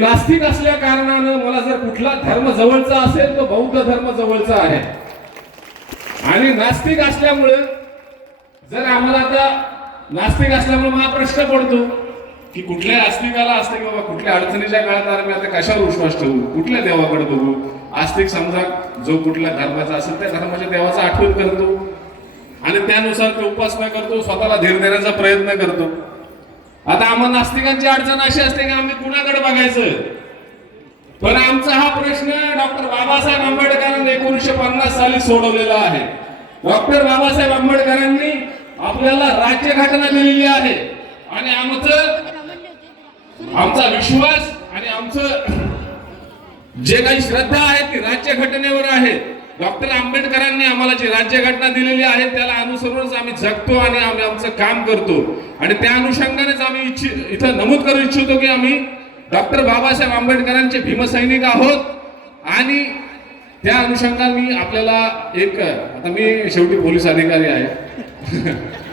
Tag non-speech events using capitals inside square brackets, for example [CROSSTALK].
नास्तिक असल्या कारणानं मला जर कुठला धर्म जवळचा असेल तो बौद्ध धर्म जवळचा आहे. आणि नास्तिक असल्यामुळे जर आम्हाला आता नास्तिक असल्यामुळे मला प्रश्न पडतो की कुठल्या आस्तिकाला असते की बाबा कुठल्या अडचणीच्या काळात आम्ही आता कशावर विश्वास ठेवू? कुठल्या देवाकडे बघू? आस्तिक समजा जो कुठल्या धर्माचा असेल त्या धर्माच्या देवाचा आठवण करतो. आणि त्यानुसार तो उपासना करतो स्वतःला धीर देण्याचा प्रयत्न करतो. आता आम्हा नास्तिकांची अडचण अशी असते की आम्ही कुणाकडे बघायचं? पण आमचा हा प्रश्न डॉक्टर बाबासाहेब आंबेडकरांनी एकोणीसशे पन्नास साली सोडवलेला आहे. डॉक्टर बाबासाहेब आंबेडकरांनी आपल्याला राज्यघटना दिलेली आहे. आणि आमचं आमचा विश्वास आणि आमचं जे काही श्रद्धा आहे ती राज्यघटनेवर आहे. डॉक्टर आंबेडकरांनी आम्हाला जी राज्यघटना दिलेली आहे त्याला अनुसरूनच आम्ही जगतो आणि आम्ही आमचं काम करतो. आणि त्या अनुषंगानेच आम्ही इच्छित इथं नमूद करू इच्छितो की आम्ही डॉक्टर बाबासाहेब आंबेडकरांचे भीमसैनिक आहोत. आणि त्या अनुषंगाने आपल्याला एक आता मी शेवटी पोलीस अधिकारी आहे. [LAUGHS]